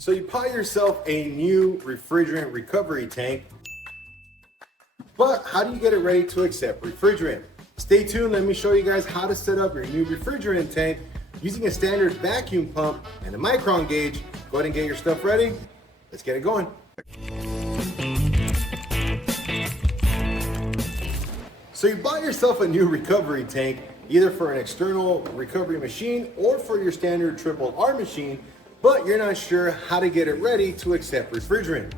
So you buy yourself a new refrigerant recovery tank, but how do you get it ready to accept refrigerant? Stay tuned, let me show you guys how to set up your new refrigerant tank using a standard vacuum pump and a micron gauge. Go ahead and get your stuff ready. Let's get it going. So you buy yourself a new recovery tank, either for an external recovery machine or for your standard triple R machine, but you're not sure how to get it ready to accept refrigerant.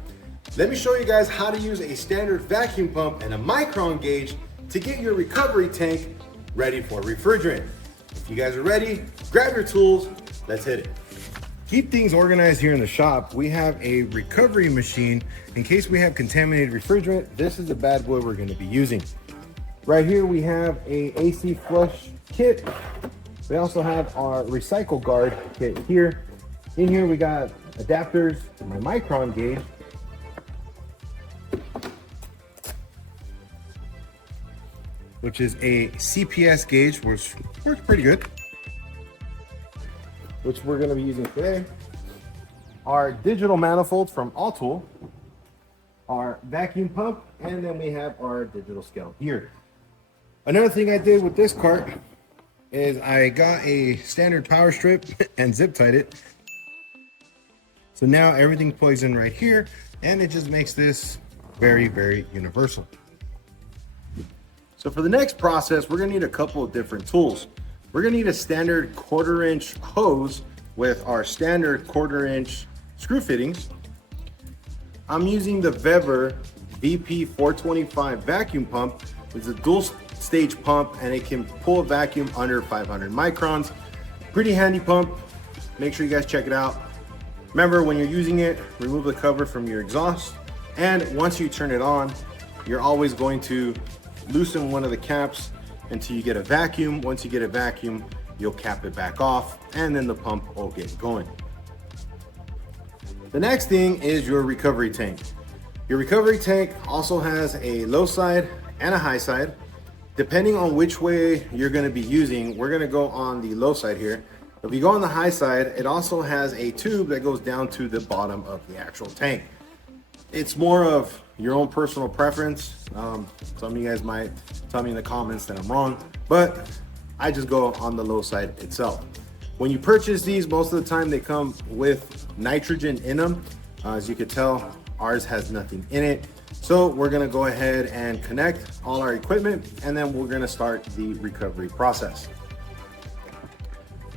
Let me show you guys how to use a standard vacuum pump and a micron gauge to get your recovery tank ready for refrigerant. If you guys are ready, grab your tools, let's hit it. Keep things organized here in the shop. We have a recovery machine. In case we have contaminated refrigerant, this is the bad boy we're gonna be using. Right here we have a AC flush kit. We also have our recycle guard kit here. In here we got adapters to my micron gauge. Which is a CPS gauge, which works pretty good. Which we're gonna be using today. Our digital manifold from Automotive, our vacuum pump, and then we have our digital scale here. Another thing I did with this cart is I got a standard power strip and zip tied it. So now everything plugs in right here, and it just makes this very, very universal. So for the next process, we're gonna need a couple of different tools. We're gonna need a standard 1/4 inch hose with our standard 1/4 inch screw fittings. I'm using the Vevor VP425 vacuum pump. It's a dual stage pump and it can pull a vacuum under 500 microns. Pretty handy pump. Make sure you guys check it out. Remember, when you're using it, remove the cover from your exhaust. And once you turn it on, you're always going to loosen one of the caps until you get a vacuum. Once you get a vacuum, you'll cap it back off and then the pump will get going. The next thing is your recovery tank. Your recovery tank also has a low side and a high side. Depending on which way you're gonna be using, we're gonna go on the low side here. If you go on the high side, it also has a tube that goes down to the bottom of the actual tank. It's more of your own personal preference. Some of you guys might tell me in the comments that I'm wrong, but I just go on the low side itself. When you purchase these, most of the time they come with nitrogen in them. As you can tell, ours has nothing in it. So we're gonna go ahead and connect all our equipment, and then we're gonna start the recovery process.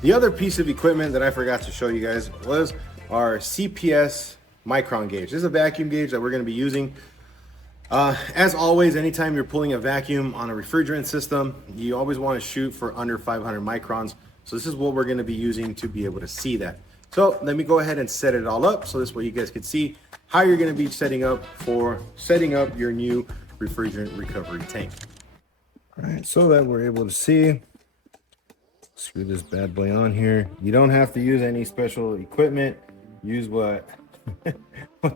The other piece of equipment that I forgot to show you guys was our CPS Micron Gauge. This is a vacuum gauge that we're gonna be using. As always, anytime you're pulling a vacuum on a refrigerant system, you always wanna shoot for under 500 microns. So this is what we're gonna be using to be able to see that. So let me go ahead and set it all up so this way you guys can see how you're gonna be setting up your new refrigerant recovery tank. All right, so that we're able to see, screw this bad boy on here. You don't have to use any special equipment. Use what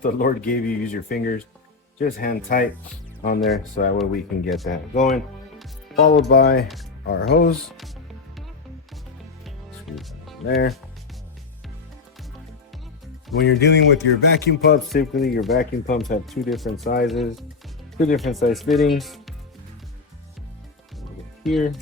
the Lord gave you. Use your fingers. Just hand tight on there so that way we can get that going. Followed by our hose. Screw that on there. When you're dealing with your vacuum pumps, typically your vacuum pumps have two different sizes, two different size fittings. Here.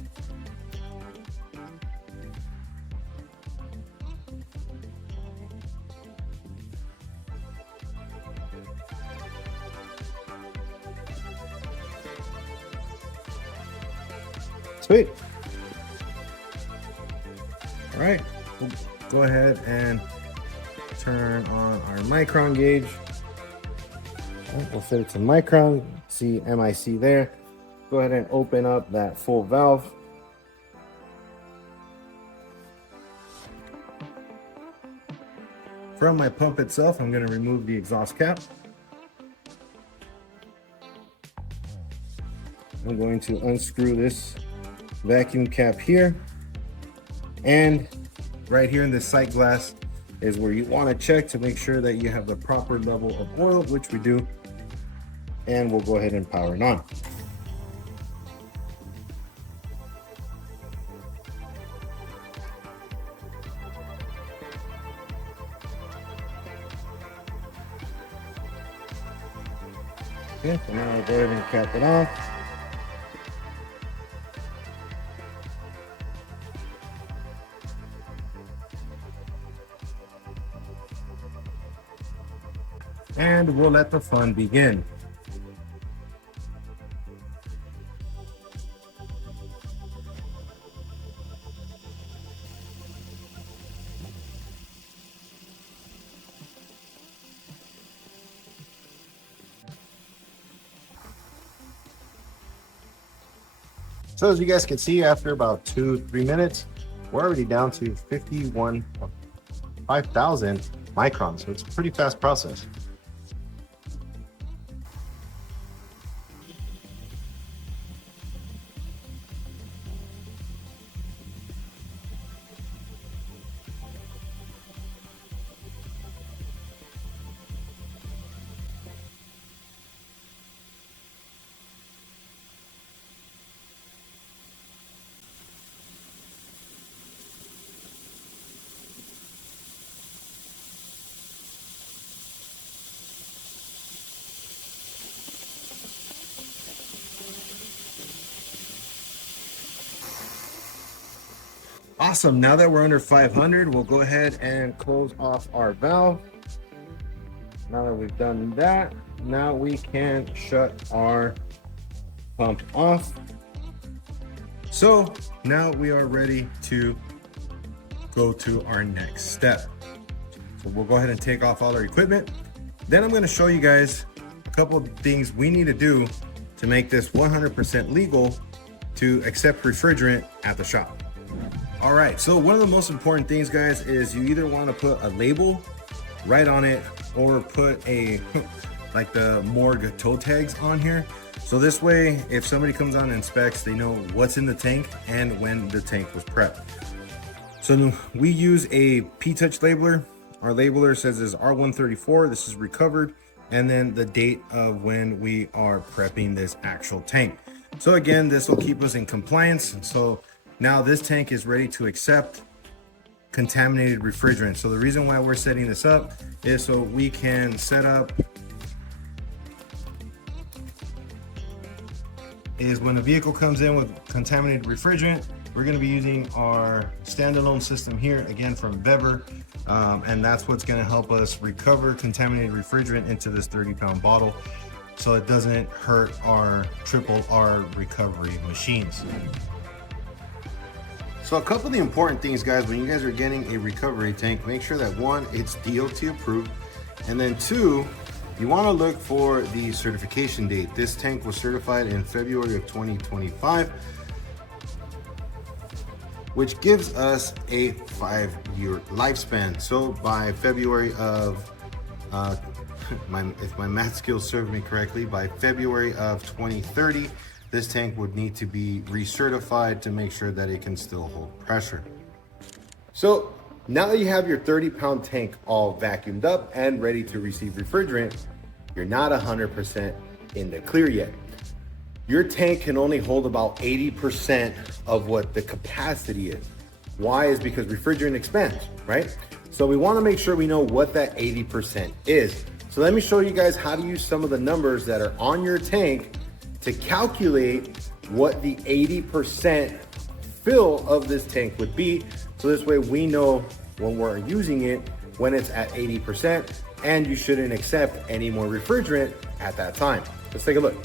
Sweet. All right, we'll go ahead and turn on our micron gauge. All right, we'll set it to micron. See MIC there. Go ahead and open up that full valve. From my pump itself, I'm going to remove the exhaust cap. I'm going to unscrew this vacuum cap here, and right here in this sight glass is where you want to check to make sure that you have the proper level of oil, which we do, and we'll go ahead and power it on. Okay, so now I'll go ahead and cap it off. And we'll let the fun begin. So as you guys can see, after about 2-3 minutes, we're already down to 5,000 microns. So it's a pretty fast process. Awesome, now that we're under 500, we'll go ahead and close off our valve. Now that we've done that, now we can shut our pump off. So now we are ready to go to our next step. So we'll go ahead and take off all our equipment. Then I'm gonna show you guys a couple of things we need to do to make this 100% legal to accept refrigerant at the shop. All right, so one of the most important things, guys, is you either want to put a label right on it or put a like the morgue toe tags on here. So this way, if somebody comes on and inspects, they know what's in the tank and when the tank was prepped. So we use a P-Touch labeler. Our labeler says is R134, this is recovered, and then the date of when we are prepping this actual tank. So again, this will keep us in compliance. So now this tank is ready to accept contaminated refrigerant. So the reason why we're setting this up is so we can set up is when a vehicle comes in with contaminated refrigerant, we're going to be using our standalone system here, again from Vevor, and that's what's going to help us recover contaminated refrigerant into this 30-pound bottle so it doesn't hurt our triple R recovery machines. So a couple of the important things, guys, when you guys are getting a recovery tank, make sure that one, it's DOT approved, and then two, you want to look for the certification date. This tank was certified in February of 2025, which gives us a 5-year lifespan. So by February of, if my math skills serve me correctly, by February of 2030, this tank would need to be recertified to make sure that it can still hold pressure. So now that you have your 30-pound tank all vacuumed up and ready to receive refrigerant, you're not 100% in the clear yet. Your tank can only hold about 80% of what the capacity is. Why? Is because refrigerant expands, right? So we want to make sure we know what that 80% is. So let me show you guys how to use some of the numbers that are on your tank to calculate what the 80% fill of this tank would be. So this way we know when we're using it, when it's at 80%, and you shouldn't accept any more refrigerant at that time. Let's take a look.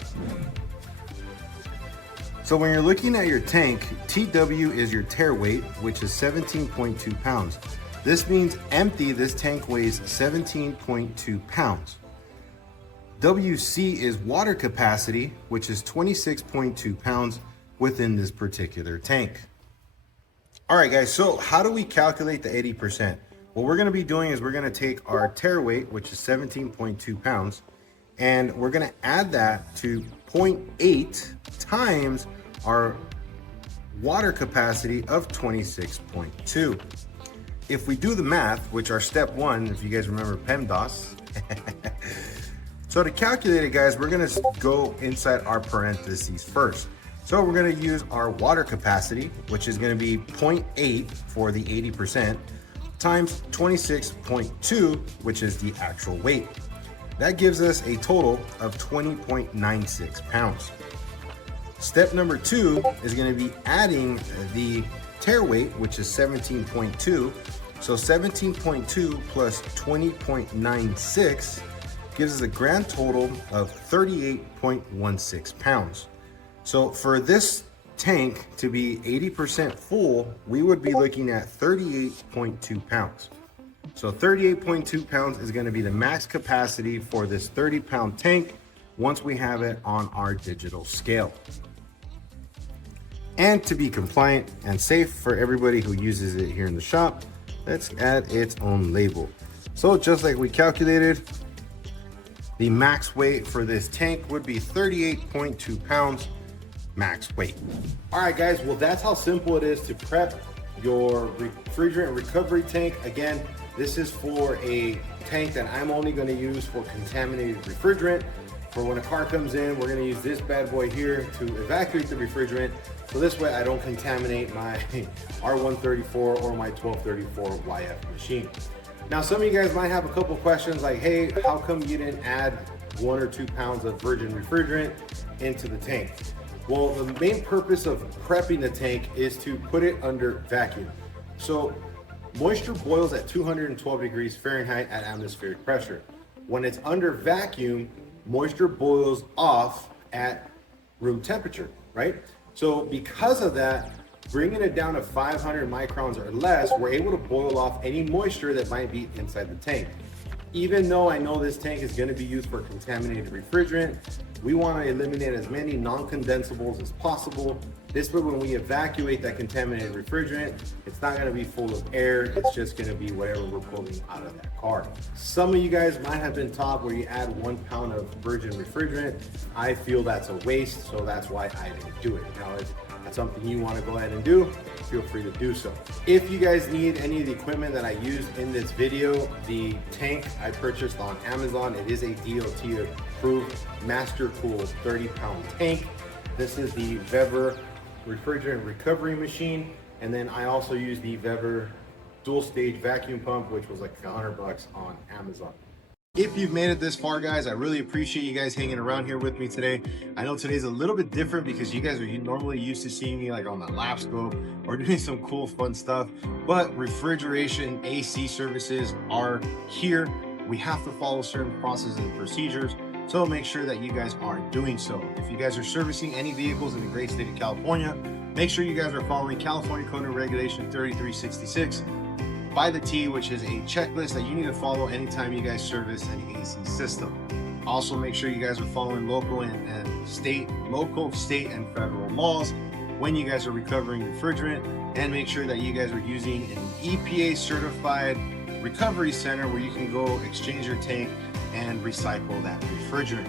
So when you're looking at your tank, TW is your tare weight, which is 17.2 pounds. This means empty, this tank weighs 17.2 pounds. WC is water capacity, which is 26.2 pounds within this particular tank. All right, guys, so how do we calculate the 80%? What we're gonna be doing is we're gonna take our tare weight, which is 17.2 pounds, and we're gonna add that to 0.8 times our water capacity of 26.2. If we do the math, which our step one, if you guys remember PEMDAS, so to calculate it, guys, we're gonna go inside our parentheses first. So we're gonna use our water capacity, which is gonna be 0.8 for the 80%, times 26.2, which is the actual weight. That gives us a total of 20.96 pounds. Step number 2 is going to be adding the tare weight, which is 17.2. So 17.2 plus 20.96 gives us a grand total of 38.16 pounds. So for this tank to be 80% full, we would be looking at 38.2 pounds. So 38.2 pounds is going to be the max capacity for this 30-pound tank once we have it on our digital scale. And to be compliant and safe for everybody who uses it here in the shop, let's add its own label. So just like we calculated, the max weight for this tank would be 38.2 pounds max weight. All right, guys, well, that's how simple it is to prep your refrigerant recovery tank. Again, this is for a tank that I'm only going to use for contaminated refrigerant. For when a car comes in, we're going to use this bad boy here to evacuate the refrigerant. So this way I don't contaminate my R134 or my 1234YF machine. Now, some of you guys might have a couple questions like, hey, how come you didn't add 1 or 2 pounds of virgin refrigerant into the tank? Well, the main purpose of prepping the tank is to put it under vacuum. So moisture boils at 212 degrees Fahrenheit at atmospheric pressure. When it's under vacuum, moisture boils off at room temperature, right? So because of that, bringing it down to 500 microns or less, we're able to boil off any moisture that might be inside the tank. Even though I know this tank is going to be used for contaminated refrigerant, we want to eliminate as many non-condensables as possible. This way, when we evacuate that contaminated refrigerant, it's not going to be full of air. It's just going to be whatever we're pulling out of that car. Some of you guys might have been taught where you add 1 pound of virgin refrigerant. I feel that's a waste, so that's why I didn't do it. Now, if that's something you want to go ahead and do, feel free to do so. If you guys need any of the equipment that I used in this video, the tank I purchased on Amazon, it is a DOT approved Master Cool 30-pound tank. This is the Vevor refrigerant recovery machine, and then I also use the Vevor dual stage vacuum pump, which was like $100 on Amazon. If you've made it this far, guys, I really appreciate you guys hanging around here with me today. I know today's a little bit different because you guys are normally used to seeing me like on the lap scope or doing some cool fun stuff, but refrigeration AC services are here. We have to follow certain processes and procedures, so make sure that you guys are doing so. If you guys are servicing any vehicles in the great state of California, make sure you guys are following California Code and Regulation 3366 by the T, which is a checklist that you need to follow anytime you guys service an AC system. Also, make sure you guys are following local, state, and federal laws when you guys are recovering refrigerant, and make sure that you guys are using an EPA certified recovery center where you can go exchange your tank and recycle that refrigerant.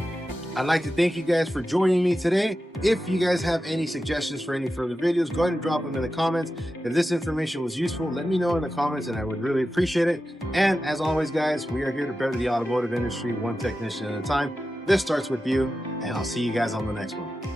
I'd like to thank you guys for joining me today. If you guys have any suggestions for any further videos, go ahead and drop them in the comments. If this information was useful, let me know in the comments and I would really appreciate it. And as always, guys, we are here to better the automotive industry one technician at a time. This starts with you, and I'll see you guys on the next one.